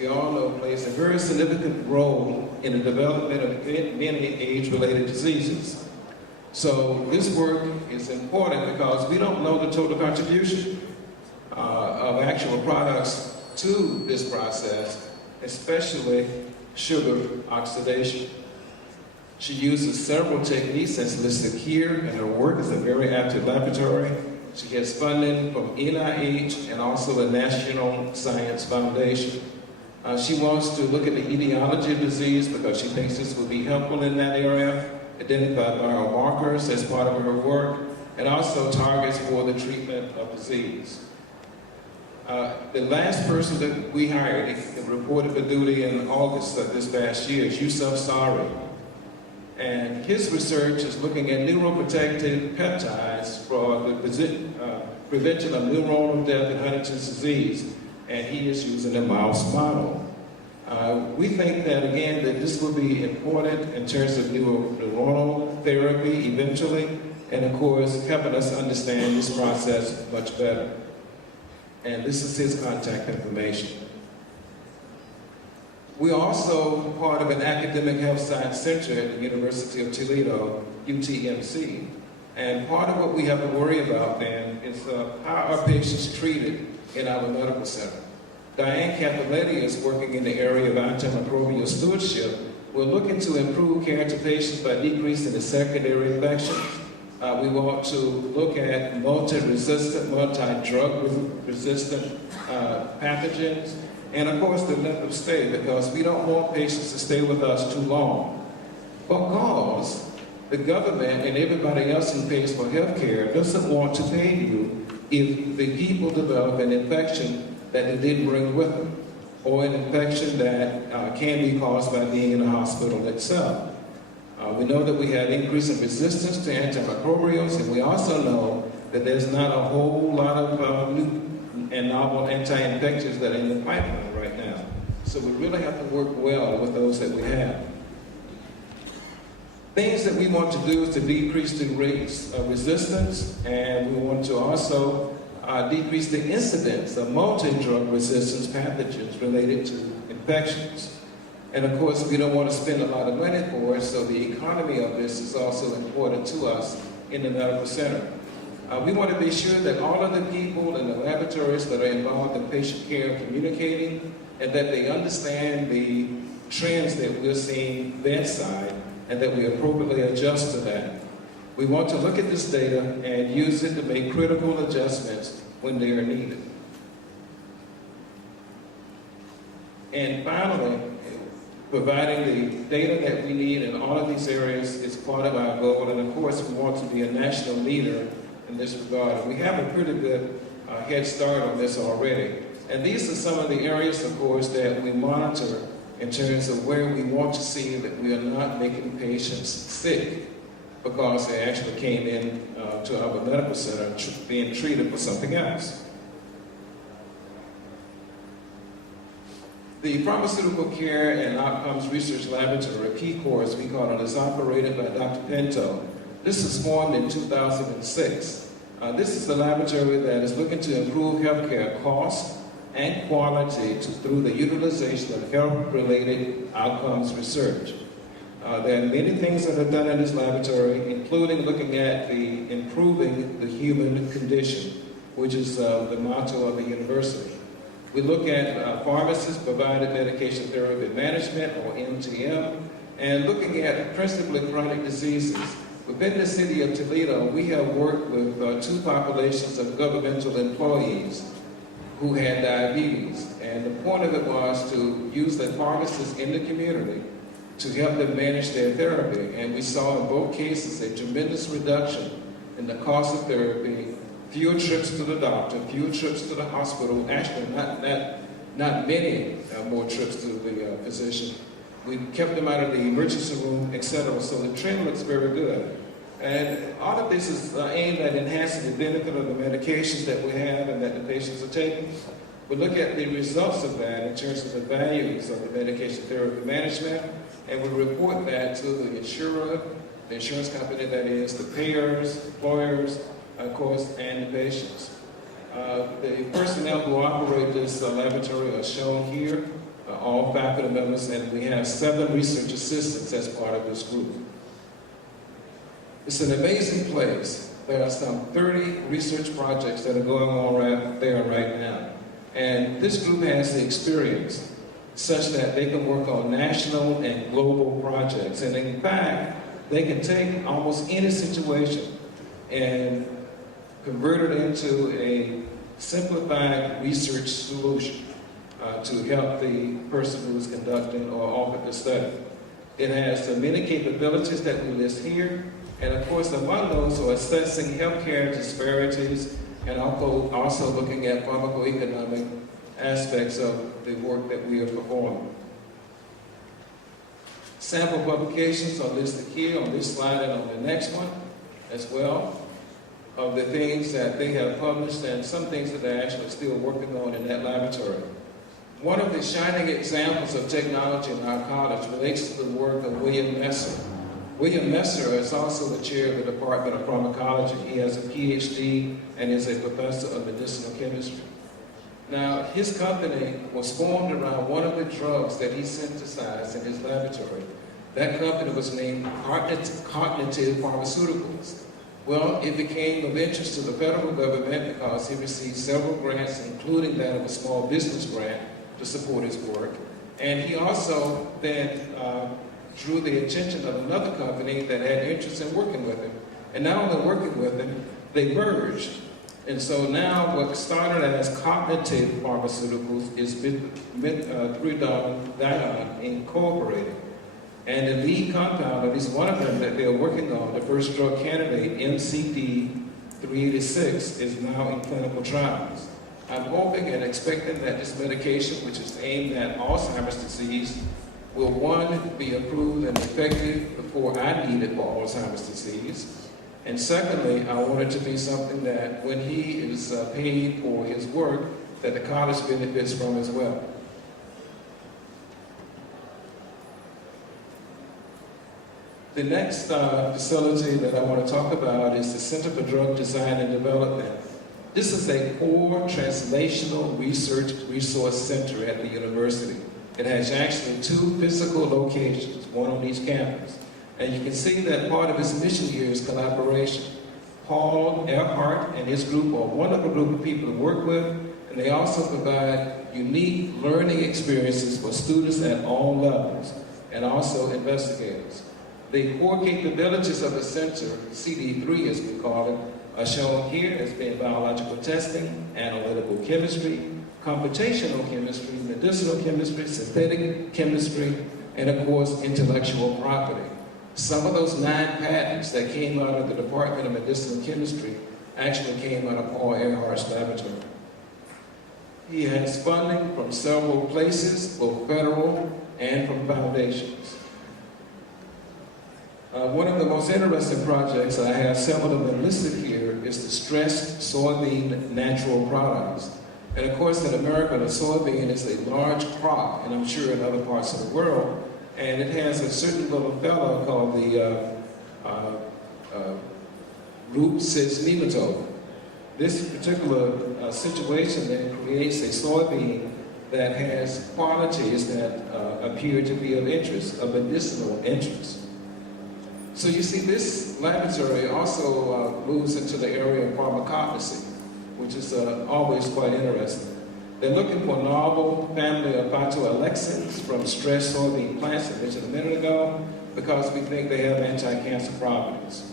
we all know, plays a very significant role in the development of many age-related diseases. So this work is important because we don't know the total contribution of actual products to this process, especially sugar oxidation. She uses several techniques as listed here, and her work is a very active laboratory. She gets funding from NIH and also the National Science Foundation. She wants to look at the etiology of disease because she thinks this will be helpful in that area, identify biomarkers as part of her work, and also targets for the treatment of disease. The last person that we hired, he reported for duty in August of this past year, is Yusuf Sari. And his research is looking at neuroprotective peptides for the prevention of neuronal death in Huntington's disease, and he is using a mouse model. We think that, again, that this will be important in terms of neuronal therapy eventually, and of course, helping us understand this process much better. And this is his contact information. We're also part of an academic health science center at the University of Toledo, UTMC. And part of what we have to worry about then is how are patients treated in our medical center. Diane Capoletti is working in the area of antimicrobial stewardship. We're looking to improve care to patients by decreasing the secondary infections. We want to look at multi-resistant, multi-drug resistant pathogens. And of course, the length of stay, because we don't want patients to stay with us too long. Because the government and everybody else who pays for health care doesn't want to pay you if the people develop an infection that they didn't bring with them, or an infection that can be caused by being in the hospital itself. We know that we have increasing resistance to antimicrobials, and we also know that there's not a whole lot of new and novel anti-infectives that are in the pipeline right now. So we really have to work well with those that we have. Things that we want to do is to decrease the rates of resistance, and we want to also decrease the incidence of multi-drug resistance pathogens related to infections. And of course, we don't want to spend a lot of money for it, so the economy of this is also important to us in the medical center. We want to be sure that all of the people in the laboratories that are involved in patient care are communicating, and that they understand the trends that we're seeing bedside, and that we appropriately adjust to that. We want to look at this data and use it to make critical adjustments when they are needed. And finally, providing the data that we need in all of these areas is part of our goal, and of course we want to be a national leader in this regard. We have a pretty good head start on this already. And these are some of the areas, of course, that we monitor in terms of where we want to see that we are not making patients sick because they actually came in to our medical center being treated for something else. The Pharmaceutical Care and Outcomes Research Laboratory, PCORS, we call it, is operated by Dr. Pinto. This was formed in 2006. This is the laboratory that is looking to improve healthcare costs and quality through the utilization of health-related outcomes research. There are many things that are done in this laboratory, including looking at the improving the human condition, which is the motto of the university. We look at pharmacist-provided medication therapy management, or MTM, and looking at principally chronic diseases. Within the city of Toledo, we have worked with two populations of governmental employees who had diabetes. And the point of it was to use the pharmacists in the community to help them manage their therapy. And we saw in both cases a tremendous reduction in the cost of therapy, fewer trips to the doctor, fewer trips to the hospital, actually not many more trips to the physician. We kept them out of the emergency room, etc. So the trend looks very good. And all of this is aimed at enhancing the benefit of the medications that we have and that the patients are taking. We look at the results of that in terms of the values of the medication therapy management, and we report that to the insurer, the insurance company that is, the payers, employers, of course, and the patients. The personnel who operate this laboratory are shown here, all faculty members, and we have 7 research assistants as part of this group. It's an amazing place. There are some 30 research projects that are going on right there right now. And this group has the experience such that they can work on national and global projects. And in fact, they can take almost any situation and convert it into a simplified research solution to help the person who is conducting or offered the study. It has many capabilities that we list here, and of course among those are assessing healthcare disparities and also looking at pharmacoeconomic aspects of the work that we are performing. Sample publications are listed here on this slide and on the next one as well, of the things that they have published and some things that they're actually still working on in that laboratory. One of the shining examples of technology in our college relates to the work of William Messer. William Messer is also the chair of the Department of Pharmacology. He has a PhD and is a professor of medicinal chemistry. Now, his company was formed around one of the drugs that he synthesized in his laboratory. That company was named Cognitive Pharmaceuticals. Well, it became of interest to the federal government because he received several grants, including that of a small business grant to support his work. And he also then drew the attention of another company that had interest in working with him. And not only working with him, they merged. And so now what started as Cognitive Pharmaceuticals is Methylphenidate Incorporated. And the lead compound, at least one of them that they're working on, the first drug candidate, MCD-386, is now in clinical trials. I'm hoping and expecting that this medication, which is aimed at Alzheimer's disease, will, one, be approved and effective before I need it for Alzheimer's disease. And secondly, I want it to be something that when he is paid for his work, that the college benefits from as well. The next facility that I want to talk about is the Center for Drug Design and Development. This is a core translational research resource center at the university. It has actually 2 physical locations, one on each campus. And you can see that part of its mission here is collaboration. Paul Earhart and his group are a wonderful group of people to work with, and they also provide unique learning experiences for students at all levels, and also investigators. The core capabilities of the center, CD3 as we call it, are shown here as being biological testing, analytical chemistry, computational chemistry, medicinal chemistry, synthetic chemistry, and of course, intellectual property. Some of those 9 patents that came out of the Department of Medicinal Chemistry actually came out of Paul Earhart's laboratory. He has funding from several places, both federal and from foundations. One of the most interesting projects, I have several of them listed here, is the stressed soybean natural products. And of course, in America, the soybean is a large crop, and I'm sure in other parts of the world, and it has a certain little fellow called the root cyst nematode. This particular situation then creates a soybean that has qualities that appear to be of interest, of medicinal interest. So you see, this laboratory also moves into the area of pharmacognosy, which is always quite interesting. They're looking for a novel family of phytoalexins from stressed soybean plants, I mentioned a minute ago, because we think they have anti-cancer properties.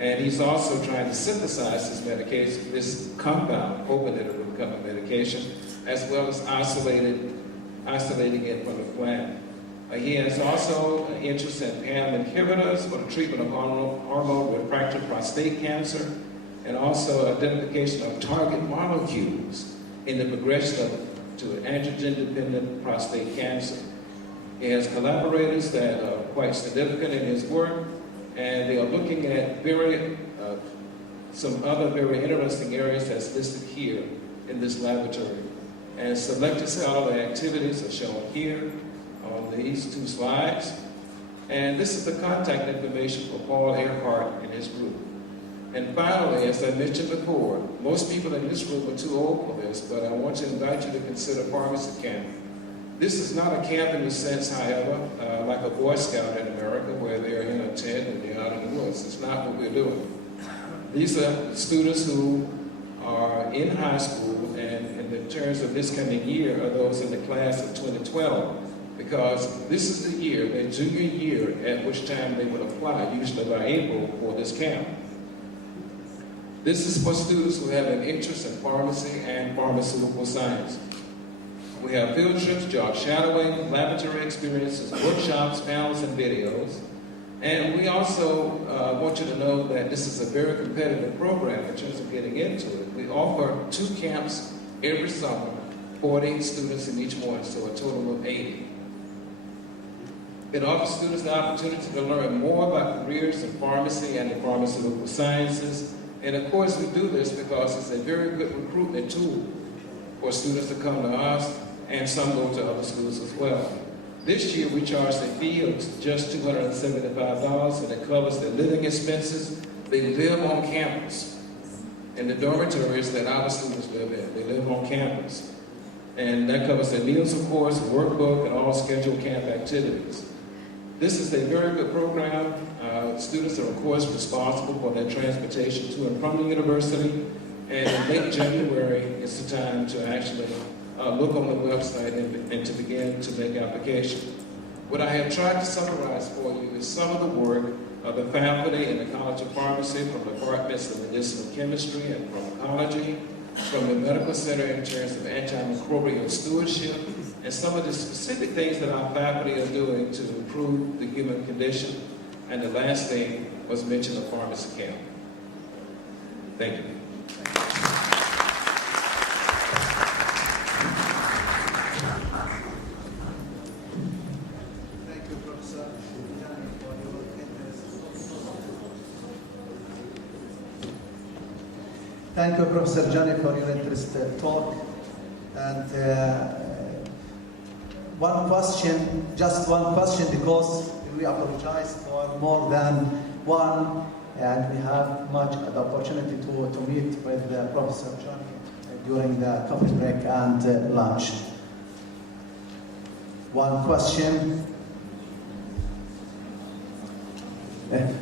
And he's also trying to synthesize this medication, this compound, hoping that it will become a medication, as well as isolating it from the plant. He has also an interest in PAM inhibitors for the treatment of hormone refractory prostate cancer, and also identification of target molecules in the progression to an androgen-dependent prostate cancer. He has collaborators that are quite significant in his work, and they are looking at some other very interesting areas that's listed here in this laboratory. And selected cellular activities are shown here on these 2 slides. And this is the contact information for Paul Earhart and his group. And finally, as I mentioned before, most people in this room are too old for this, but I want to invite you to consider Pharmacy Camp. This is not a camp in the sense, however, like a Boy Scout in America where they're in a tent and they're out in the woods. It's not what we're doing. These are students who are in high school, and in terms of this coming year, are those in the class of 2012, because this is the year, their junior year, at which time they would apply, usually by April, for this camp. This is for students who have an interest in pharmacy and pharmaceutical science. We have field trips, job shadowing, laboratory experiences, workshops, panels, and videos. And we also want you to know that this is a very competitive program in terms of getting into it. We offer 2 camps every summer, 40 students in each one, so a total of 80. It offers students the opportunity to learn more about careers in pharmacy and the pharmaceutical sciences. And of course, we do this because it's a very good recruitment tool for students to come to us, and some go to other schools as well. This year, we charge a fee of just $275, and it covers their living expenses. They live on campus in the dormitories that our students live in. They live on campus. And that covers their meals, of course, workbook, and all scheduled camp activities. This is a very good program. Students are, of course, responsible for their transportation to and from the university. And in late January is the time to actually look on the website and to begin to make application. What I have tried to summarize for you is some of the work of the faculty in the College of Pharmacy, from departments of medicinal chemistry and pharmacology, from the medical center in terms of antimicrobial stewardship, and some of the specific things that our faculty are doing to improve the human condition. And the last thing was mention of Pharmacy Camp. Thank you. Thank you, Professor Jani, for your interest. Thank you, Professor Jani, for your interesting talk. And one question, just one question, because we apologize for more than one, and we have much the opportunity to meet with Professor Jani during the coffee break and lunch. One question.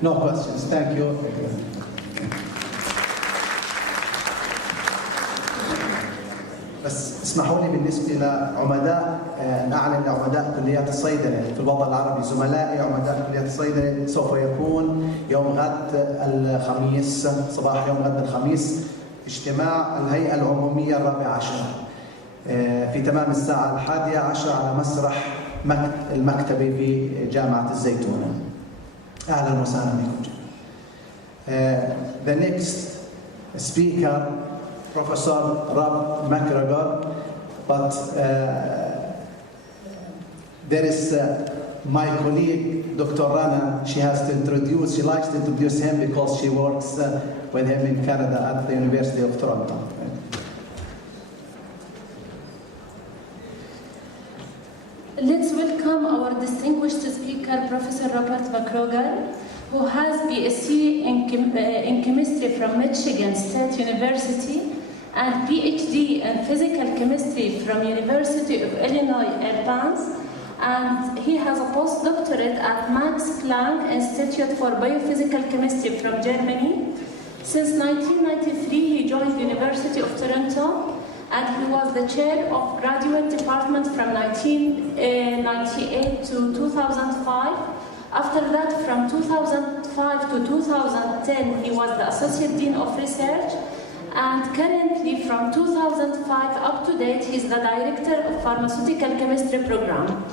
No questions. Thank you. بس اسمحوا لي بالنسبه لعمداء نعلن لعمداء كليات الصيدله في الوطن العربي، زملائي عمداء كليات الصيدله، سوف يكون يوم غد الخميس، صباح يوم غد الخميس، اجتماع الهيئه العموميه 14 في تمام الساعه 11 على مسرح المكتبه في جامعه الزيتونه. اهلا وسهلا بكم جميعا. The next speaker, Professor Rob McGregor, but there is my colleague, Dr. Rana. She has to introduce, she likes to introduce him because she works with him in Canada at the University of Toronto. Let's welcome our distinguished speaker, Professor Robert McGregor, who has BSc in chemistry from Michigan State University and PhD in physical chemistry from University of Illinois Urbana, and he has a postdoctorate at Max Planck Institute for Biophysical Chemistry from Germany. Since 1993, he joined University of Toronto, and he was the chair of graduate department from 1998 to 2005. After that, from 2005 to 2010, he was the associate dean of research. And currently, from 2005 up to date, he's the director of pharmaceutical chemistry program.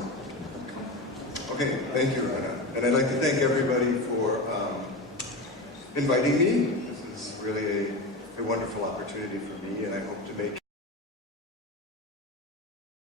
Okay, thank you, Rana. And I'd like to thank everybody for inviting me. This is really a wonderful opportunity for me, and I hope to make